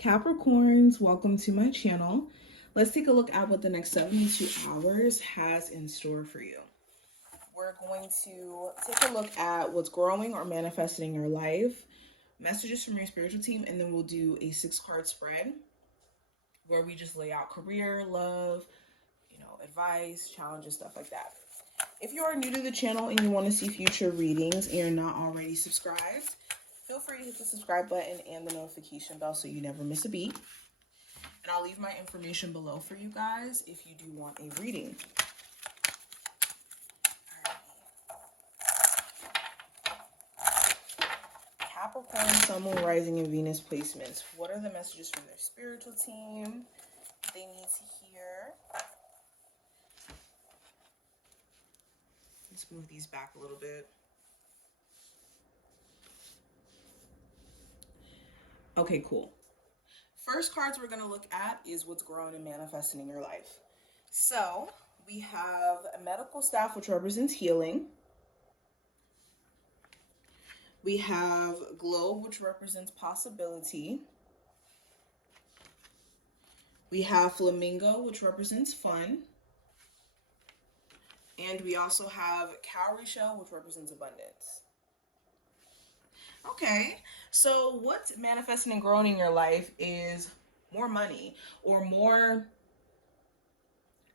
Capricorns, welcome to my channel. Let's take a look at what the next 72 hours has in store for you. We're going to take a look at what's growing or manifesting in your life, messages from your spiritual team, and then we'll do a 6-card spread where we just lay out career, love, advice, challenges, stuff like that. If you are new to the channel and you want to see future readings and you're not already subscribed, feel free to hit the subscribe button and the notification bell so you never miss a beat. And I'll leave my information below for you guys if you do want a reading. Capricorn, Sun, Moon, Rising, and Venus placements. What are the messages from their spiritual team they need to hear? Let's move these back a little bit. Okay, cool. First cards we're going to look at is what's growing and manifesting in your life. So we have a medical staff, which represents healing. We have globe, which represents possibility. We have flamingo, which represents fun. And we also have cowrie shell, which represents abundance. Okay, so what's manifesting and growing in your life is more money or more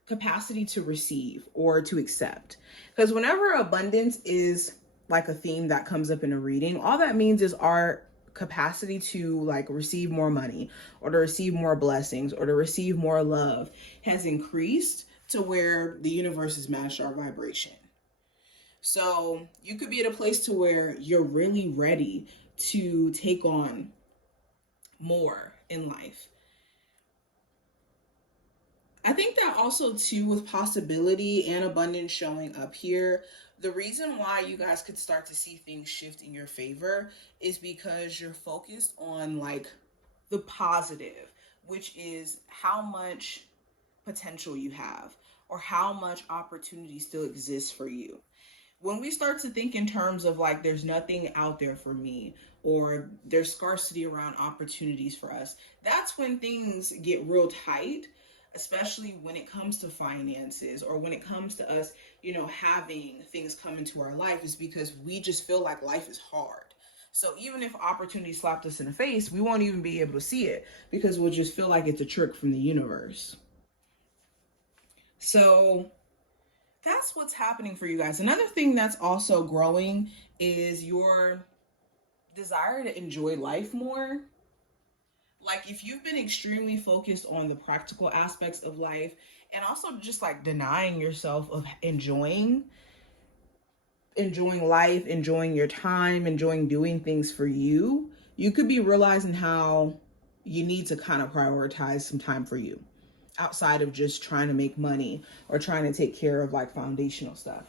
capacity to receive or to accept. Because whenever abundance is like a theme that comes up in a reading, all that means is our capacity to like receive more money or to receive more blessings or to receive more love has increased to where the universe has matched our vibration. So you could be at a place to where you're really ready to take on more in life. I think that also too, with possibility and abundance showing up here, the reason why you guys could start to see things shift in your favor is because you're focused on like the positive, which is how much potential you have or how much opportunity still exists for you. When we start to think in terms of like, there's nothing out there for me, or there's scarcity around opportunities for us, that's when things get real tight, especially when it comes to finances or when it comes to us, having things come into our life, is because we just feel like life is hard. So even if opportunity slapped us in the face, we won't even be able to see it because we'll just feel like it's a trick from the universe. So that's what's happening for you guys. Another thing that's also growing is your desire to enjoy life more. Like if you've been extremely focused on the practical aspects of life and also just like denying yourself of enjoying life, enjoying your time, enjoying doing things for you, you could be realizing how you need to kind of prioritize some time for you, outside of just trying to make money or trying to take care of like foundational stuff.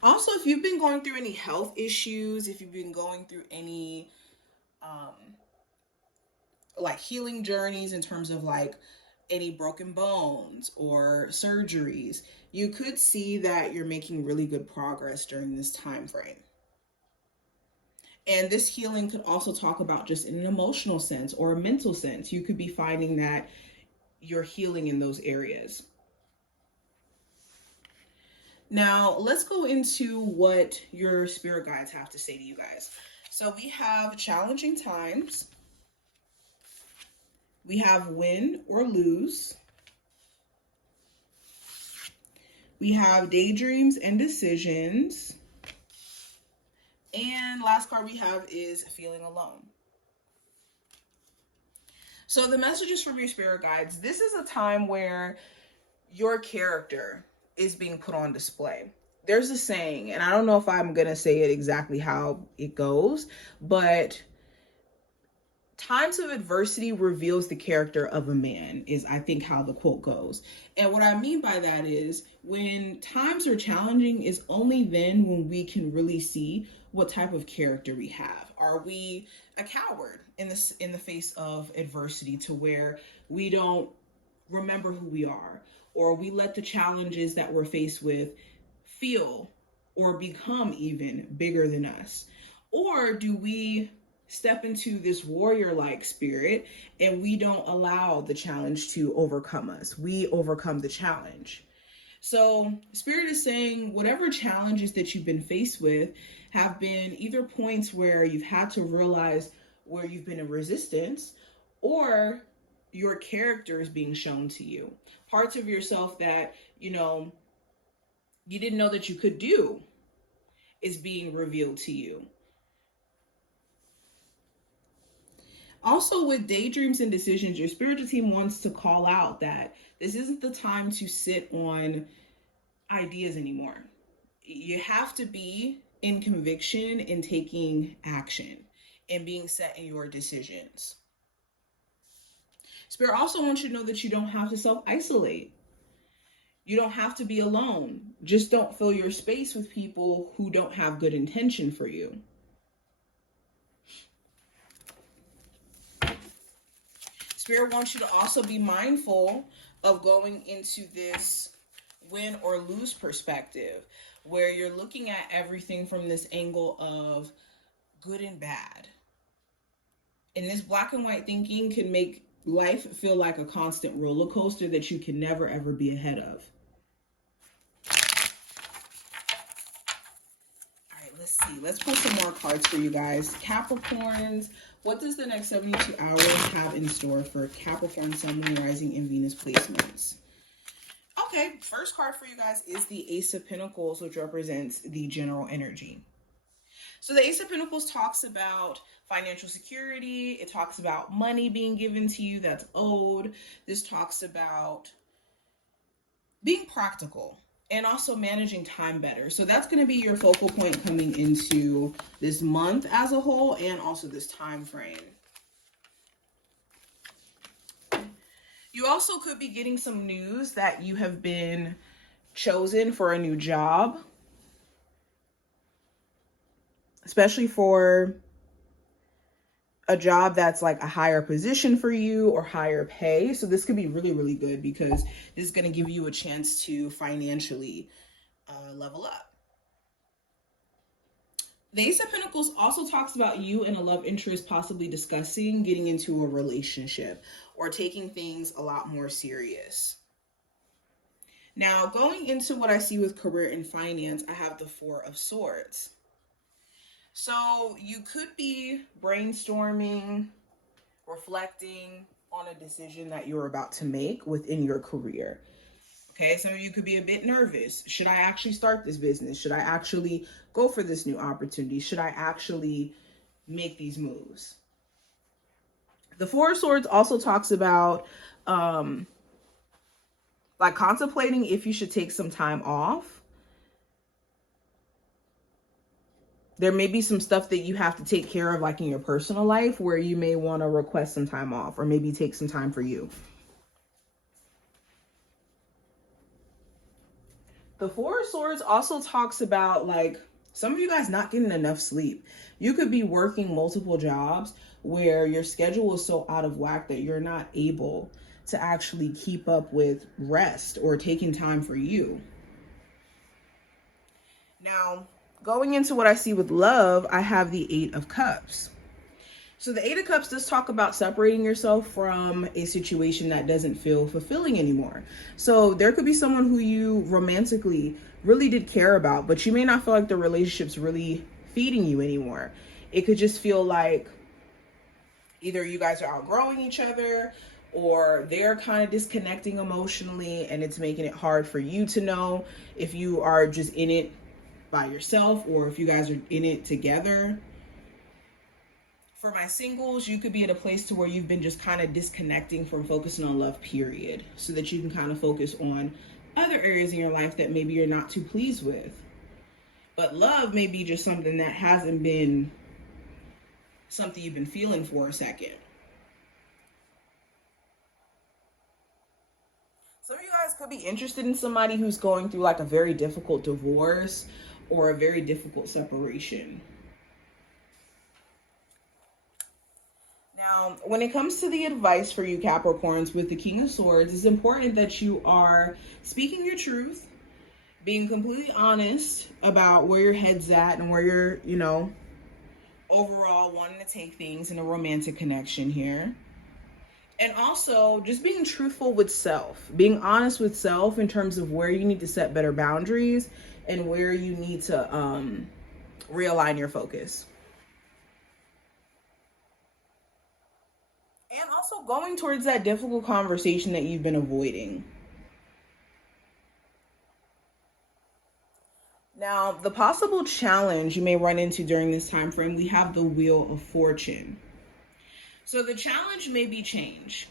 Also, if you've been going through any health issues, if you've been going through any like healing journeys in terms of like any broken bones or surgeries, you could see that you're making really good progress during this time frame. And this healing could also talk about just in an emotional sense or a mental sense. You could be finding that you're healing in those areas. Now, let's go into what your spirit guides have to say to you guys. So we have challenging times. We have win or lose. We have daydreams and decisions. And last card we have is feeling alone. So the messages from your spirit guides, this is a time where your character is being put on display. There's a saying, and I don't know if I'm going to say it exactly how it goes, but times of adversity reveals the character of a man, is I think how the quote goes. And what I mean by that is when times are challenging is only then when we can really see what type of character we have. Are we a coward in the face of adversity to where we don't remember who we are, or we let the challenges that we're faced with feel or become even bigger than us? Or do we step into this warrior-like spirit, and we don't allow the challenge to overcome us. We overcome the challenge. So Spirit is saying whatever challenges that you've been faced with have been either points where you've had to realize where you've been in resistance, or your character is being shown to you. Parts of yourself that, you didn't know that you could do is being revealed to you. Also, with daydreams and decisions, your spiritual team wants to call out that this isn't the time to sit on ideas anymore. You have to be in conviction and taking action and being set in your decisions. Spirit also wants you to know that you don't have to self-isolate. You don't have to be alone. Just don't fill your space with people who don't have good intention for you. Spirit wants you to also be mindful of going into this win or lose perspective, where you're looking at everything from this angle of good and bad. And this black and white thinking can make life feel like a constant roller coaster that you can never ever be ahead of. All right, let's see. Let's pull some more cards for you guys. Capricorns, what does the next 72 hours have in store for Capricorn, Sun, Moon, Rising, and Venus placements? Okay, first card for you guys is the Ace of Pentacles, which represents the general energy. So the Ace of Pentacles talks about financial security. It talks about money being given to you that's owed. This talks about being practical and also managing time better. So that's going to be your focal point coming into this month as a whole, and also this time frame. You also could be getting some news that you have been chosen for a new job, especially for a job that's like a higher position for you or higher pay. So this could be really, really good because this is going to give you a chance to financially level up. The Ace of Pentacles also talks about you and a love interest possibly discussing getting into a relationship or taking things a lot more serious. Now, going into what I see with career and finance, I have the Four of Swords. So you could be brainstorming, reflecting on a decision that you're about to make within your career. Okay, some of you could be a bit nervous. Should I actually start this business? Should I actually go for this new opportunity? Should I actually make these moves? The Four of Swords also talks about like contemplating if you should take some time off. There may be some stuff that you have to take care of, like in your personal life, where you may want to request some time off or maybe take some time for you. The Four of Swords also talks about like some of you guys not getting enough sleep. You could be working multiple jobs where your schedule is so out of whack that you're not able to actually keep up with rest or taking time for you. Now, going into what I see with love, I have the Eight of Cups. So the Eight of Cups does talk about separating yourself from a situation that doesn't feel fulfilling anymore. So there could be someone who you romantically really did care about, but you may not feel like the relationship's really feeding you anymore. It could just feel like either you guys are outgrowing each other, or they're kind of disconnecting emotionally, and it's making it hard for you to know if you are just in it by yourself or if you guys are in it together. For my singles, you could be at a place to where you've been just kind of disconnecting from focusing on love, period, so that you can kind of focus on other areas in your life that maybe you're not too pleased with. But love may be just something that hasn't been something you've been feeling for a second. Some of you guys could be interested in somebody who's going through like a very difficult divorce or a very difficult separation. Now, when it comes to the advice for you Capricorns with the King of Swords, it's important that you are speaking your truth, being completely honest about where your head's at and where you're, overall wanting to take things in a romantic connection here. And also just being truthful with self, being honest with self in terms of where you need to set better boundaries and where you need to realign your focus. And also going towards that difficult conversation that you've been avoiding. Now, the possible challenge you may run into during this time frame, we have the Wheel of Fortune. So the challenge may be change.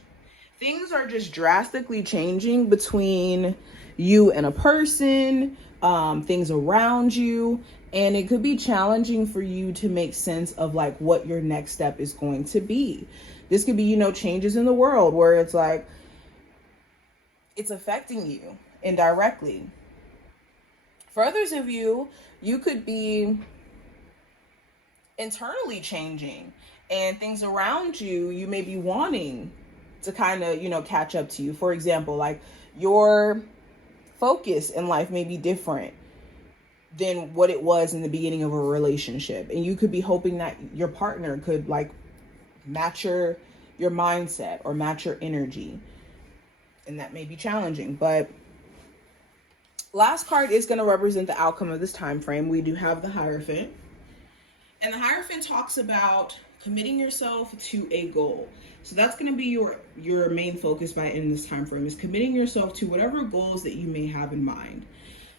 Things are just drastically changing between you and a person, things around you, and it could be challenging for you to make sense of like what your next step is going to be. This could be, changes in the world where it's like it's affecting you indirectly. For others of you, you could be internally changing, and things around you, you may be wanting to kind of, catch up to you. For example, like your focus in life may be different than what it was in the beginning of a relationship. And you could be hoping that your partner could like match your mindset or match your energy. And that may be challenging, but last card is going to represent the outcome of this time frame. We do have the Hierophant. And the Hierophant talks about committing yourself to a goal. So that's going to be your main focus by in this time frame, is committing yourself to whatever goals that you may have in mind.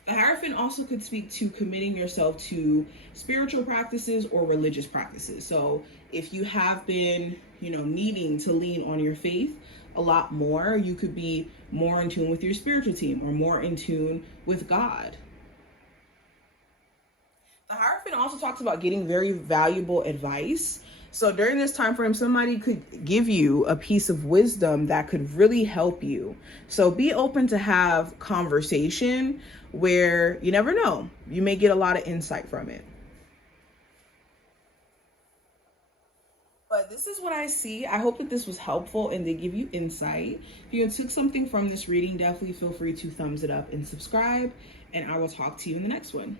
The Hierophant also could speak to committing yourself to spiritual practices or religious practices. So if you have been, needing to lean on your faith a lot more, you could be more in tune with your spiritual team or more in tune with God. The Hierophant also talks about getting very valuable advice. So during this time frame, somebody could give you a piece of wisdom that could really help you. So be open to have conversation where you never know, you may get a lot of insight from it. But this is what I see. I hope that this was helpful and they give you insight. If you took something from this reading, definitely feel free to thumbs it up and subscribe. And I will talk to you in the next one.